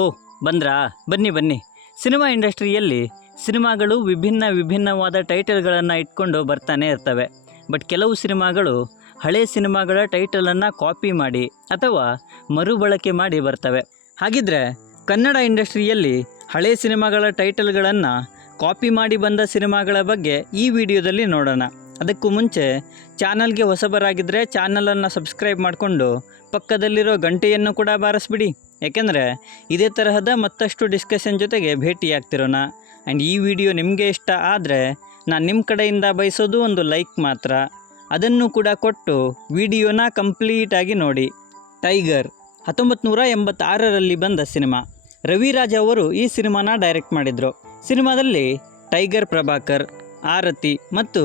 ಓಹ್ ಬಂದ್ರಾ, ಬನ್ನಿ ಬನ್ನಿ. ಸಿನಿಮಾ ಇಂಡಸ್ಟ್ರಿಯಲ್ಲಿ ಸಿನಿಮಾಗಳು ವಿಭಿನ್ನವಾದ ಟೈಟಲ್ಗಳನ್ನು ಇಟ್ಕೊಂಡು ಬರ್ತಾನೆ ಇರ್ತವೆ. ಬಟ್ ಕೆಲವು ಸಿನಿಮಾಗಳು ಹಳೆ ಸಿನಿಮಾಗಳ ಟೈಟಲನ್ನು ಕಾಪಿ ಮಾಡಿ ಅಥವಾ ಮರುಬಳಕೆ ಮಾಡಿ ಬರ್ತವೆ. ಹಾಗಿದ್ರೆ ಕನ್ನಡ ಇಂಡಸ್ಟ್ರಿಯಲ್ಲಿ ಹಳೆ ಸಿನಿಮಾಗಳ ಟೈಟಲ್ಗಳನ್ನು ಕಾಪಿ ಮಾಡಿ ಬಂದ ಸಿನಿಮಾಗಳ ಬಗ್ಗೆ ಈ ವಿಡಿಯೋದಲ್ಲಿ ನೋಡೋಣ. ಅದಕ್ಕೂ ಮುಂಚೆ ಚಾನಲ್ಗೆ ಹೊಸಬರಾಗಿದ್ದರೆ ಚಾನಲನ್ನು ಸಬ್ಸ್ಕ್ರೈಬ್ ಮಾಡಿಕೊಂಡು ಪಕ್ಕದಲ್ಲಿರೋ ಗಂಟೆಯನ್ನು ಕೂಡ ಬಾರಿಸ್ಬಿಡಿ. ಯಾಕೆಂದರೆ ಇದೇ ತರಹದ ಮತ್ತಷ್ಟು ಡಿಸ್ಕಷನ್ ಜೊತೆಗೆ ಭೇಟಿಯಾಗ್ತಿರೋಣ. ಆ್ಯಂಡ್ ಈ ವಿಡಿಯೋ ನಿಮಗೆ ಇಷ್ಟ ಆದರೆ ನಾನು ನಿಮ್ಮ ಕಡೆಯಿಂದ ಬಯಸೋದು ಒಂದು ಲೈಕ್ ಮಾತ್ರ. ಅದನ್ನು ಕೂಡ ಕೊಟ್ಟು ವಿಡಿಯೋನ ಕಂಪ್ಲೀಟಾಗಿ ನೋಡಿ. ಟೈಗರ್ 1986ರಲ್ಲಿ ಬಂದ ಸಿನಿಮಾ. ರವಿರಾಜ್ ಅವರು ಈ ಸಿನಿಮಾನ ಡೈರೆಕ್ಟ್ ಮಾಡಿದರು. ಸಿನಿಮಾದಲ್ಲಿ ಟೈಗರ್ ಪ್ರಭಾಕರ್, ಆರತಿ ಮತ್ತು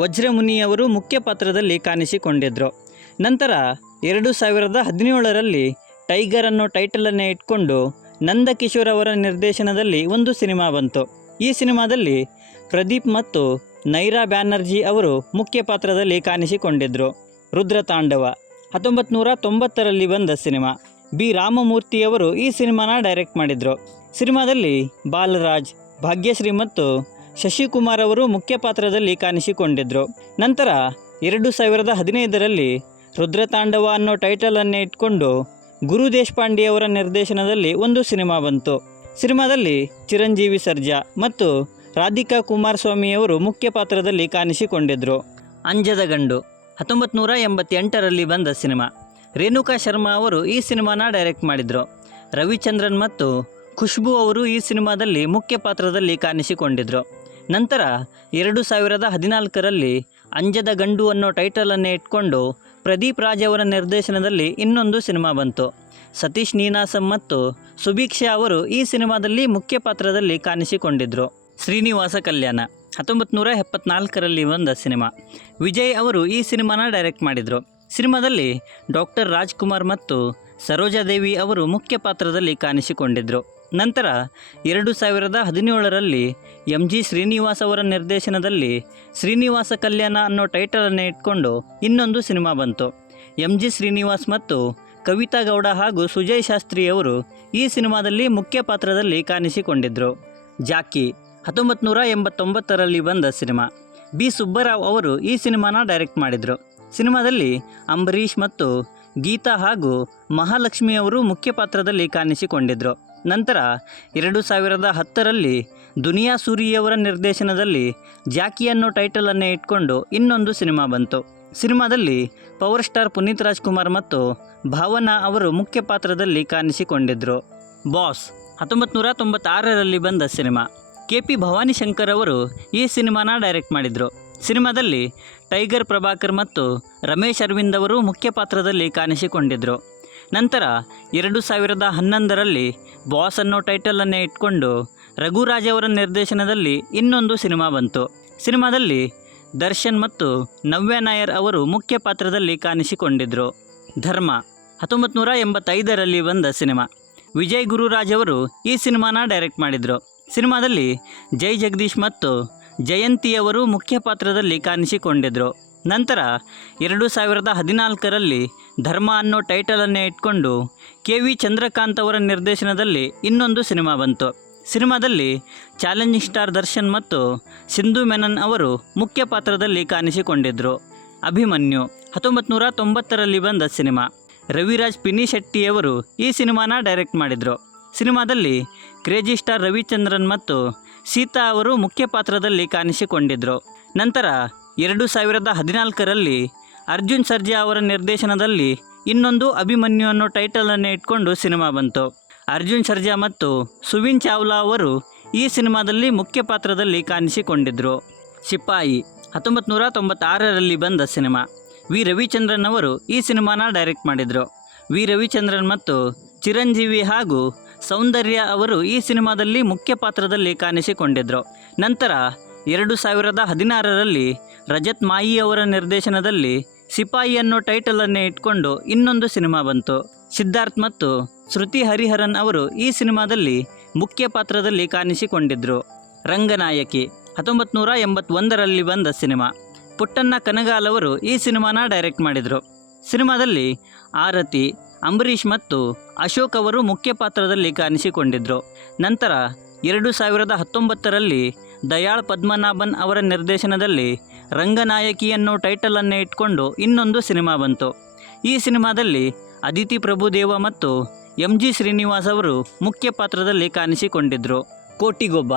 ವಜ್ರಮುನಿಯವರು ಮುಖ್ಯ ಪಾತ್ರದಲ್ಲಿ ಕಾಣಿಸಿಕೊಂಡಿದ್ದರು. ನಂತರ 2017ರಲ್ಲಿ ಟೈಗರ್ ಅನ್ನೋ ಟೈಟಲನ್ನೇ ಇಟ್ಕೊಂಡು ನಂದಕಿಶೋರ್ ಅವರ ನಿರ್ದೇಶನದಲ್ಲಿ ಒಂದು ಸಿನಿಮಾ ಬಂತು. ಈ ಸಿನಿಮಾದಲ್ಲಿ ಪ್ರದೀಪ್ ಮತ್ತು ನೈರಾ ಬ್ಯಾನರ್ಜಿ ಅವರು ಮುಖ್ಯ ಪಾತ್ರದಲ್ಲಿ ಕಾಣಿಸಿಕೊಂಡಿದ್ದರು. ರುದ್ರತಾಂಡವ 1990ರಲ್ಲಿ ಬಂದ ಸಿನಿಮಾ. ಬಿ ರಾಮಮೂರ್ತಿಯವರು ಈ ಸಿನಿಮಾನ ಡೈರೆಕ್ಟ್ ಮಾಡಿದರು. ಸಿನಿಮಾದಲ್ಲಿ ಬಾಲರಾಜ್, ಭಾಗ್ಯಶ್ರೀ ಮತ್ತು ಶಶಿಕುಮಾರ್ ಅವರು ಮುಖ್ಯ ಪಾತ್ರದಲ್ಲಿ ಕಾಣಿಸಿಕೊಂಡಿದ್ದರು. ನಂತರ 2015ರಲ್ಲಿ ರುದ್ರತಾಂಡವ ಅನ್ನೋ ಟೈಟಲನ್ನೇ ಇಟ್ಕೊಂಡು ಗುರು ದೇಶಪಾಂಡೆ ಅವರ ನಿರ್ದೇಶನದಲ್ಲಿ ಒಂದು ಸಿನಿಮಾ ಬಂತು. ಸಿನಿಮಾದಲ್ಲಿ ಚಿರಂಜೀವಿ ಸರ್ಜಾ ಮತ್ತು ರಾಧಿಕಾ ಕುಮಾರಸ್ವಾಮಿಯವರು ಮುಖ್ಯ ಪಾತ್ರದಲ್ಲಿ ಕಾಣಿಸಿಕೊಂಡಿದ್ದರು. ಅಂಜದ ಗಂಡು 1988ರಲ್ಲಿ ಬಂದ ಸಿನಿಮಾ. ರೇಣುಕಾ ಶರ್ಮಾ ಅವರು ಈ ಸಿನಿಮಾನ ಡೈರೆಕ್ಟ್ ಮಾಡಿದರು. ರವಿಚಂದ್ರನ್ ಮತ್ತು ಖುಷ್ಬು ಅವರು ಈ ಸಿನಿಮಾದಲ್ಲಿ ಮುಖ್ಯ ಪಾತ್ರದಲ್ಲಿ ಕಾಣಿಸಿಕೊಂಡಿದ್ದರು. ನಂತರ 2014ರಲ್ಲಿ ಅಂಜದ ಗಂಡು ಅನ್ನೋ ಟೈಟಲನ್ನೇ ಇಟ್ಕೊಂಡು ಪ್ರದೀಪ್ ರಾಜ್ ಅವರ ನಿರ್ದೇಶನದಲ್ಲಿ ಇನ್ನೊಂದು ಸಿನಿಮಾ ಬಂತು. ಸತೀಶ್ ನೀನಾಸಂ ಮತ್ತು ಸುಭೀಕ್ಷಾ ಅವರು ಈ ಸಿನಿಮಾದಲ್ಲಿ ಮುಖ್ಯ ಪಾತ್ರದಲ್ಲಿ ಕಾಣಿಸಿಕೊಂಡಿದ್ದರು. ಶ್ರೀನಿವಾಸ ಕಲ್ಯಾಣ 1974ರಲ್ಲಿ ಬಂದ ಸಿನಿಮಾ. ವಿಜಯ್ ಅವರು ಈ ಸಿನಿಮಾನ ಡೈರೆಕ್ಟ್ ಮಾಡಿದರು. ಸಿನಿಮಾದಲ್ಲಿ ಡಾಕ್ಟರ್ ರಾಜ್ಕುಮಾರ್ ಮತ್ತು ಸರೋಜಾದೇವಿ ಅವರು ಮುಖ್ಯ ಪಾತ್ರದಲ್ಲಿ ಕಾಣಿಸಿಕೊಂಡಿದ್ದರು. ನಂತರ 2017ರಲ್ಲಿ MG ಶ್ರೀನಿವಾಸ್ ಅವರ ನಿರ್ದೇಶನದಲ್ಲಿ ಶ್ರೀನಿವಾಸ ಕಲ್ಯಾಣ ಅನ್ನೋ ಟೈಟಲನ್ನೇ ಇಟ್ಕೊಂಡು ಇನ್ನೊಂದು ಸಿನಿಮಾ ಬಂತು. MG ಶ್ರೀನಿವಾಸ್ ಮತ್ತು ಕವಿತಾ ಗೌಡ ಹಾಗೂ ಸುಜಯ್ ಶಾಸ್ತ್ರಿಯವರು ಈ ಸಿನಿಮಾದಲ್ಲಿ ಮುಖ್ಯ ಪಾತ್ರದಲ್ಲಿ ಕಾಣಿಸಿಕೊಂಡಿದ್ದರು. ಜಾಕಿ 1989ರಲ್ಲಿ ಬಂದ ಸಿನಿಮಾ. ಬಿ ಸುಬ್ಬರಾವ್ ಅವರು ಈ ಸಿನಿಮಾನ ಡೈರೆಕ್ಟ್ ಮಾಡಿದರು. ಸಿನಿಮಾದಲ್ಲಿ ಅಂಬರೀಷ್ ಮತ್ತು ಗೀತಾ ಹಾಗೂ ಮಹಾಲಕ್ಷ್ಮಿ ಅವರು ಮುಖ್ಯ ಪಾತ್ರದಲ್ಲಿ ಕಾಣಿಸಿಕೊಂಡಿದ್ದರು. ನಂತರ 2010ರಲ್ಲಿ ದುನಿಯಾ ಸೂರಿಯವರ ನಿರ್ದೇಶನದಲ್ಲಿ ಜಾಕಿ ಅನ್ನೋ ಟೈಟಲನ್ನೇ ಇಟ್ಕೊಂಡು ಇನ್ನೊಂದು ಸಿನಿಮಾ ಬಂತು. ಸಿನಿಮಾದಲ್ಲಿ ಪವರ್ ಸ್ಟಾರ್ ಪುನೀತ್ ರಾಜ್ಕುಮಾರ್ ಮತ್ತು ಭಾವನಾ ಅವರು ಮುಖ್ಯ ಪಾತ್ರದಲ್ಲಿ ಕಾಣಿಸಿಕೊಂಡಿದ್ದರು. ಬಾಸ್ 1996ರಲ್ಲಿ ಬಂದ ಸಿನಿಮಾ. KP ಭವಾನಿ ಶಂಕರ್ ಅವರು ಈ ಸಿನಿಮಾನ ಡೈರೆಕ್ಟ್ ಮಾಡಿದರು. ಸಿನಿಮಾದಲ್ಲಿ ಟೈಗರ್ ಪ್ರಭಾಕರ್ ಮತ್ತು ರಮೇಶ್ ಅರವಿಂದ್ ಅವರು ಮುಖ್ಯ ಪಾತ್ರದಲ್ಲಿ ಕಾಣಿಸಿಕೊಂಡಿದ್ದರು. ನಂತರ 2011ರಲ್ಲಿ ಬಾಸ್ ಅನ್ನೋ ಟೈಟಲನ್ನೇ ಇಟ್ಕೊಂಡು ರಘುರಾಜ್ ಅವರ ನಿರ್ದೇಶನದಲ್ಲಿ ಇನ್ನೊಂದು ಸಿನಿಮಾ ಬಂತು. ಸಿನಿಮಾದಲ್ಲಿ ದರ್ಶನ್ ಮತ್ತು ನವ್ಯ ನಾಯರ್ ಅವರು ಮುಖ್ಯ ಪಾತ್ರದಲ್ಲಿ ಕಾಣಿಸಿಕೊಂಡಿದ್ದರು. ಧರ್ಮ 1985ರಲ್ಲಿ ಬಂದ ಸಿನಿಮಾ. ವಿಜಯ್ ಗುರುರಾಜ್ ಅವರು ಈ ಸಿನಿಮಾನ ಡೈರೆಕ್ಟ್ ಮಾಡಿದರು. ಸಿನಿಮಾದಲ್ಲಿ ಜೈ ಜಗದೀಶ್ ಮತ್ತು ಜಯಂತಿಯವರು ಮುಖ್ಯ ಪಾತ್ರದಲ್ಲಿ ಕಾಣಿಸಿಕೊಂಡಿದ್ದರು. ನಂತರ 2014ರಲ್ಲಿ ಧರ್ಮ ಅನ್ನೋ ಟೈಟಲನ್ನೇ ಇಟ್ಕೊಂಡು KV ಚಂದ್ರಕಾಂತ್ ಅವರ ನಿರ್ದೇಶನದಲ್ಲಿ ಇನ್ನೊಂದು ಸಿನಿಮಾ ಬಂತು. ಸಿನಿಮಾದಲ್ಲಿ ಚಾಲೆಂಜಿಂಗ್ ಸ್ಟಾರ್ ದರ್ಶನ್ ಮತ್ತು ಸಿಂಧು ಮೆನನ್ ಅವರು ಮುಖ್ಯ ಪಾತ್ರದಲ್ಲಿ ಕಾಣಿಸಿಕೊಂಡಿದ್ದರು. ಅಭಿಮನ್ಯು 1990ರಲ್ಲಿ ಬಂದ ಸಿನಿಮಾ. ರವಿರಾಜ್ ಪಿನಿಶೆಟ್ಟಿಯವರು ಈ ಸಿನಿಮಾನ ಡೈರೆಕ್ಟ್ ಮಾಡಿದರು. ಸಿನಿಮಾದಲ್ಲಿ ಕ್ರೇಜಿ ಸ್ಟಾರ್ ರವಿಚಂದ್ರನ್ ಮತ್ತು ಸೀತಾ ಅವರು ಮುಖ್ಯ ಪಾತ್ರದಲ್ಲಿ ಕಾಣಿಸಿಕೊಂಡಿದ್ದರು. ನಂತರ 2014ರಲ್ಲಿ ಅರ್ಜುನ್ ಸರ್ಜಾ ಅವರ ನಿರ್ದೇಶನದಲ್ಲಿ ಇನ್ನೊಂದು ಅಭಿಮನ್ಯು ಅನ್ನೋ ಟೈಟಲನ್ನೇ ಇಟ್ಕೊಂಡು ಸಿನಿಮಾ ಬಂತು. ಅರ್ಜುನ್ ಸರ್ಜಾ ಮತ್ತು ಸುವಿನ್ ಚಾವ್ಲಾ ಅವರು ಈ ಸಿನಿಮಾದಲ್ಲಿ ಮುಖ್ಯ ಪಾತ್ರದಲ್ಲಿ ಕಾಣಿಸಿಕೊಂಡಿದ್ದರು. ಸಿಪಾಯಿ 1996ರಲ್ಲಿ ಬಂದ ಸಿನಿಮಾ. ವಿ ರವಿಚಂದ್ರನ್ ಅವರು ಈ ಸಿನಿಮಾನ ಡೈರೆಕ್ಟ್ ಮಾಡಿದರು. ವಿ ರವಿಚಂದ್ರನ್ ಮತ್ತು ಚಿರಂಜೀವಿ ಹಾಗೂ ಸೌಂದರ್ಯ ಅವರು ಈ ಸಿನಿಮಾದಲ್ಲಿ ಮುಖ್ಯ ಪಾತ್ರದಲ್ಲಿ ಕಾಣಿಸಿಕೊಂಡಿದ್ದರು. ನಂತರ 2016ರಲ್ಲಿ ರಜತ್ ಮಾಯಿ ಅವರ ನಿರ್ದೇಶನದಲ್ಲಿ ಸಿಪಾಯಿ ಅನ್ನೋ ಟೈಟಲನ್ನೇ ಇಟ್ಕೊಂಡು ಇನ್ನೊಂದು ಸಿನಿಮಾ ಬಂತು. ಸಿದ್ಧಾರ್ಥ್ ಮತ್ತು ಶ್ರುತಿ ಹರಿಹರನ್ ಅವರು ಈ ಸಿನಿಮಾದಲ್ಲಿ ಮುಖ್ಯ ಪಾತ್ರದಲ್ಲಿ ಕಾಣಿಸಿಕೊಂಡಿದ್ದರು. ರಂಗನಾಯಕಿ 1981ರಲ್ಲಿ ಬಂದ ಸಿನಿಮಾ. ಪುಟ್ಟಣ್ಣ ಕನಗಾಲ್ ಅವರು ಈ ಸಿನಿಮಾನ ಡೈರೆಕ್ಟ್ ಮಾಡಿದರು. ಸಿನಿಮಾದಲ್ಲಿ ಆರತಿ, ಅಂಬರೀಷ್ ಮತ್ತು ಅಶೋಕ್ ಅವರು ಮುಖ್ಯ ಪಾತ್ರದಲ್ಲಿ ಕಾಣಿಸಿಕೊಂಡಿದ್ದರು. ನಂತರ 2019ರಲ್ಲಿ ದಯಾಳ್ ಪದ್ಮನಾಭನ್ ಅವರ ನಿರ್ದೇಶನದಲ್ಲಿ ರಂಗನಾಯಕಿ ಅನ್ನೋ ಟೈಟಲನ್ನೇ ಇಟ್ಕೊಂಡು ಇನ್ನೊಂದು ಸಿನಿಮಾ ಬಂತು. ಈ ಸಿನಿಮಾದಲ್ಲಿ ಅದಿತಿ ಪ್ರಭುದೇವ ಮತ್ತು MG ಶ್ರೀನಿವಾಸ್ ಅವರು ಮುಖ್ಯ ಪಾತ್ರದಲ್ಲಿ ಕಾಣಿಸಿಕೊಂಡಿದ್ದರು. ಕೋಟಿಗೊಬ್ಬ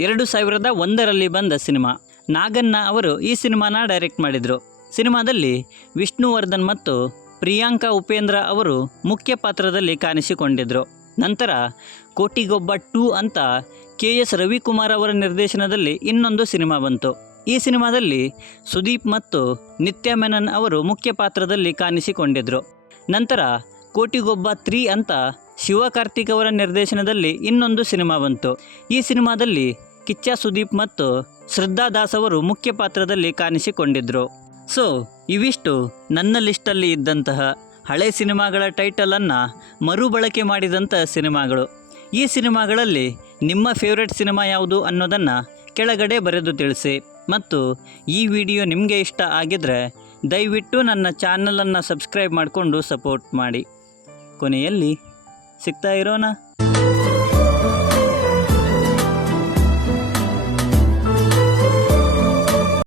2001ರಲ್ಲಿ ಬಂದ ಸಿನಿಮಾ. ನಾಗಣ್ಣ ಅವರು ಈ ಸಿನಿಮಾನ ಡೈರೆಕ್ಟ್ ಮಾಡಿದರು. ಸಿನಿಮಾದಲ್ಲಿ ವಿಷ್ಣುವರ್ಧನ್ ಮತ್ತು ಪ್ರಿಯಾಂಕಾ ಉಪೇಂದ್ರ ಅವರು ಮುಖ್ಯ ಪಾತ್ರದಲ್ಲಿ ಕಾಣಿಸಿಕೊಂಡಿದ್ದರು. ನಂತರ ಕೋಟಿಗೊಬ್ಬ 2 ಅಂತ KS ರವಿಕುಮಾರ್ ಅವರ ನಿರ್ದೇಶನದಲ್ಲಿ ಇನ್ನೊಂದು ಸಿನಿಮಾ ಬಂತು. ಈ ಸಿನಿಮಾದಲ್ಲಿ ಸುದೀಪ್ ಮತ್ತು ನಿತ್ಯ ಮೆನನ್ ಅವರು ಮುಖ್ಯ ಪಾತ್ರದಲ್ಲಿ ಕಾಣಿಸಿಕೊಂಡಿದ್ದರು. ನಂತರ ಕೋಟಿಗೊಬ್ಬ 3 ಅಂತ ಶಿವಕಾರ್ತಿಕ್ ಅವರ ನಿರ್ದೇಶನದಲ್ಲಿ ಇನ್ನೊಂದು ಸಿನಿಮಾ ಬಂತು. ಈ ಸಿನಿಮಾದಲ್ಲಿ ಕಿಚ್ಚ ಸುದೀಪ್ ಮತ್ತು ಶ್ರದ್ಧಾ ದಾಸ್ ಅವರು ಮುಖ್ಯ ಪಾತ್ರದಲ್ಲಿ ಕಾಣಿಸಿಕೊಂಡಿದ್ದರು. ಸೊ ಇವಿಷ್ಟು ನನ್ನ ಲಿಸ್ಟಲ್ಲಿ ಇದ್ದಂತಹ ಹಳೆ ಸಿನಿಮಾಗಳ ಟೈಟಲನ್ನು ಮರುಬಳಕೆ ಮಾಡಿದಂಥ ಸಿನಿಮಾಗಳು. ಈ ಸಿನಿಮಾಗಳಲ್ಲಿ ನಿಮ್ಮ ಫೇವ್ರೆಟ್ ಸಿನಿಮಾ ಯಾವುದು ಅನ್ನೋದನ್ನು ಕೆಳಗಡೆ ಬರೆದು ತಿಳಿಸಿ. ಮತ್ತು ಈ ವಿಡಿಯೋ ನಿಮಗೆ ಇಷ್ಟ ಆಗಿದ್ದರೆ ದಯವಿಟ್ಟು ನನ್ನ ಚಾನಲನ್ನು ಸಬ್ಸ್ಕ್ರೈಬ್ ಮಾಡಿಕೊಂಡು ಸಪೋರ್ಟ್ ಮಾಡಿ. ಕೊನೆಯಲ್ಲಿ ಸಿಗ್ತಾ ಇರೋಣ.